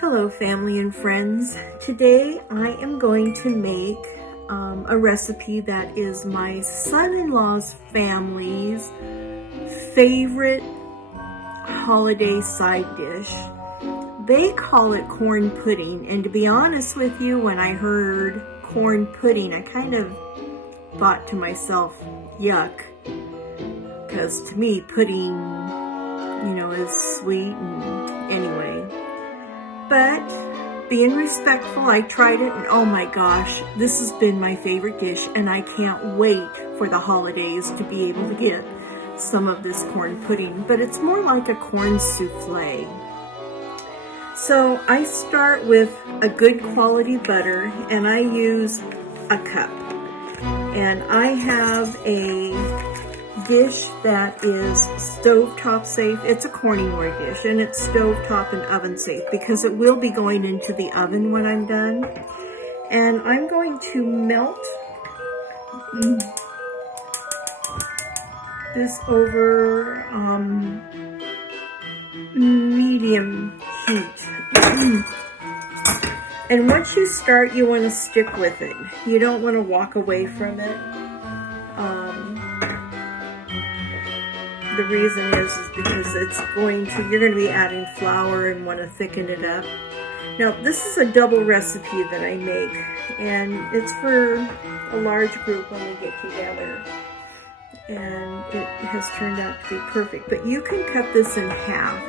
Hello family and friends. Today I am going to make a recipe that is my son-in-law's family's favorite holiday side dish. They call it corn pudding, and to be honest with you, when I heard corn pudding I kind of thought to myself, yuck, because to me pudding, is sweet and anyway. But being respectful, I tried it and oh my gosh, this has been my favorite dish, and I can't wait for the holidays to be able to get some of this corn pudding, but it's more like a corn souffle. So I start with a good quality butter, and I use a cup. And I have a dish that is stovetop safe. It's a Corningware dish, and it's stovetop and oven safe because it will be going into the oven when I'm done. And I'm going to melt this over medium heat. And once you start, you want to stick with it. You don't want to walk away from it. The reason is because you're going to be adding flour and want to thicken it up. Now, this is a double recipe that I make, and it's for a large group when we get together. And it has turned out to be perfect. But you can cut this in half.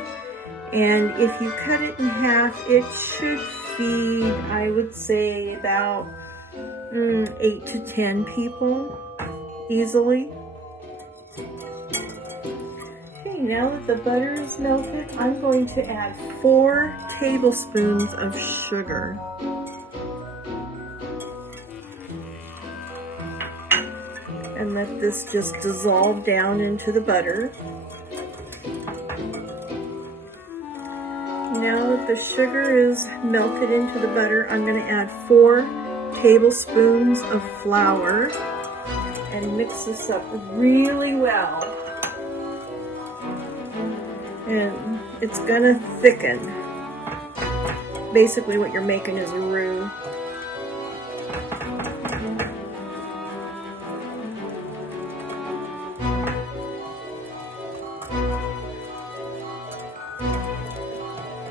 And if you cut it in half, it should feed, I would say, about 8 to 10 people easily. Now that the butter is melted, I'm going to add 4 tablespoons of sugar. And let this just dissolve down into the butter. Now that the sugar is melted into the butter, I'm going to add 4 tablespoons of flour and mix this up really well. And it's gonna thicken. Basically what you're making is a roux.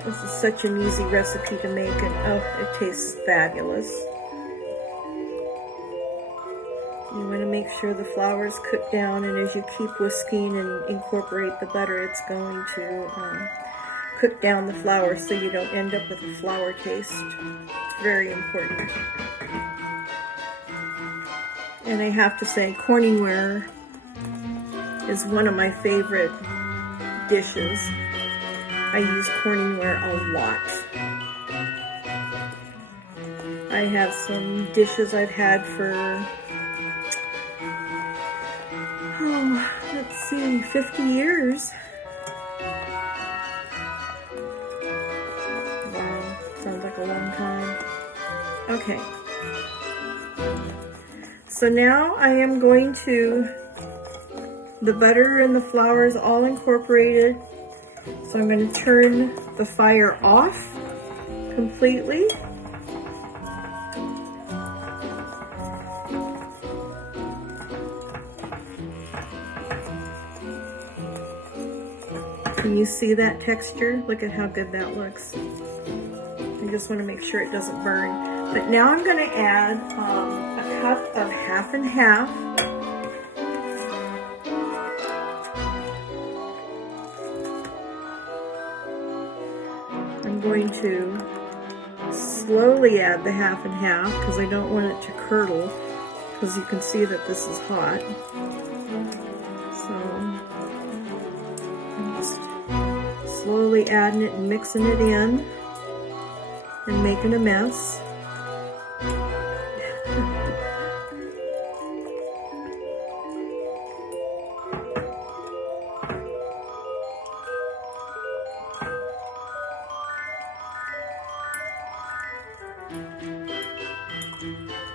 This is such an easy recipe to make, and oh, it tastes fabulous. You want to make sure the flour is cooked down, and as you keep whisking and incorporate the butter, it's going to cook down the flour so you don't end up with a flour taste. It's very important. And I have to say, Corningware is one of my favorite dishes. I use Corningware a lot. I have some dishes I've had for let's see, 50 years. Wow, sounds like a long time. Okay. So now I am going to, the butter and the flour is all incorporated. So I'm going to turn the fire off completely. Can you see that texture? Look at how good that looks. I just want to make sure it doesn't burn. But now I'm going to add a cup of half and half. I'm going to slowly add the half and half because I don't want it to curdle, because you can see that this is hot. So slowly adding it and mixing it in and making a mess.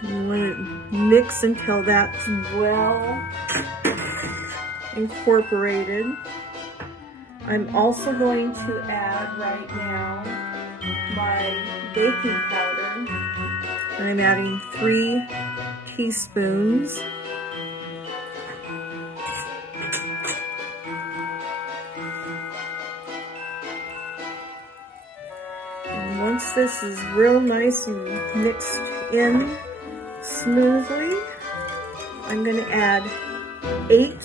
You want to mix until that's well incorporated. I'm also going to add right now my baking powder, and I'm adding 3 teaspoons. And once this is real nice and mixed in smoothly, I'm going to add 8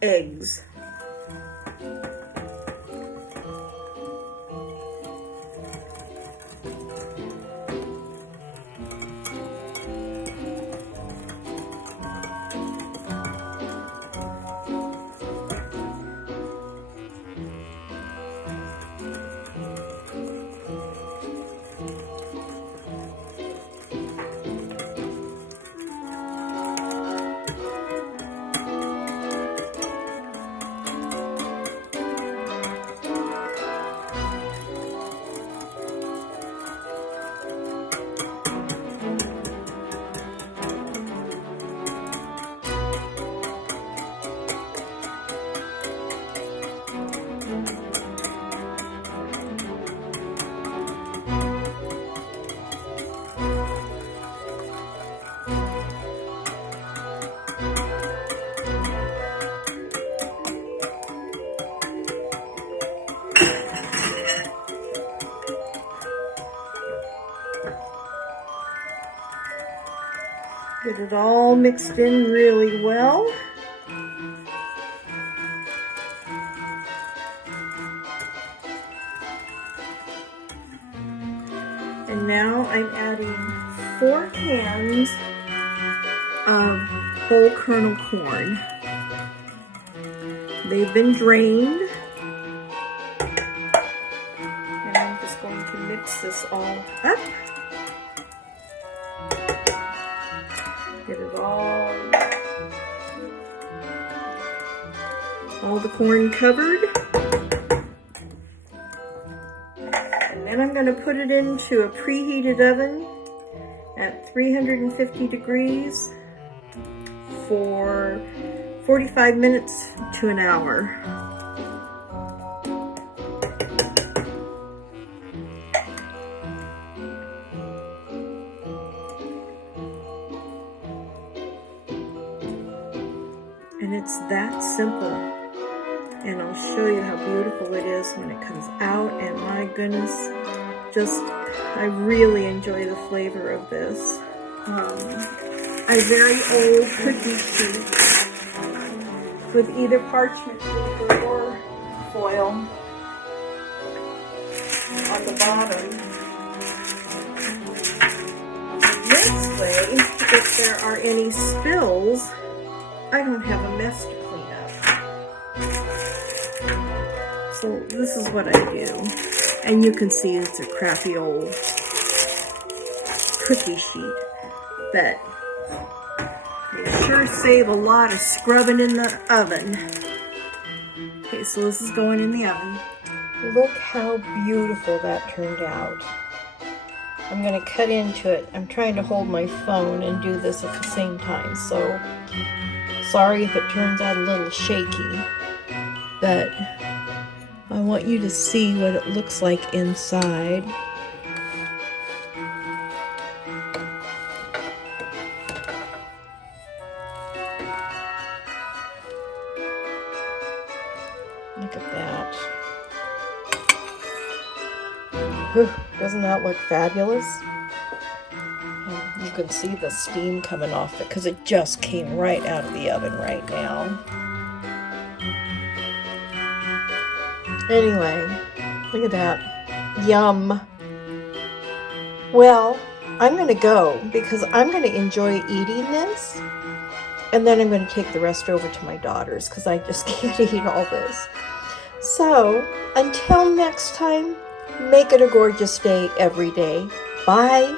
eggs. Get it all mixed in really well. And now I'm adding 4 cans of whole kernel corn. They've been drained. And I'm just going to mix this all up. Get it all the corn covered. And then I'm going to put it into a preheated oven at 350 degrees for 45 minutes to an hour. And it's that simple. And I'll show you how beautiful it is when it comes out. And my goodness, I really enjoy the flavor of this. A very old cookie sheet with either parchment paper or foil on the bottom. This way, if there are any spills, I don't have a mess to clean up. So this is what I do. And you can see it's a crappy old cookie sheet, but you sure save a lot of scrubbing in the oven. Okay, so this is going in the oven. Look how beautiful that turned out. I'm going to cut into it. I'm trying to hold my phone and do this at the same time, so sorry if it turns out a little shaky, but I want you to see what it looks like inside. Look at that. Whew, doesn't that look fabulous? And you can see the steam coming off it because it just came right out of the oven right now. Anyway, look at that. Yum. Well, I'm going to go because I'm going to enjoy eating this. And then I'm going to take the rest over to my daughters because I just can't eat all this. So, until next time, make it a gorgeous day every day. Bye.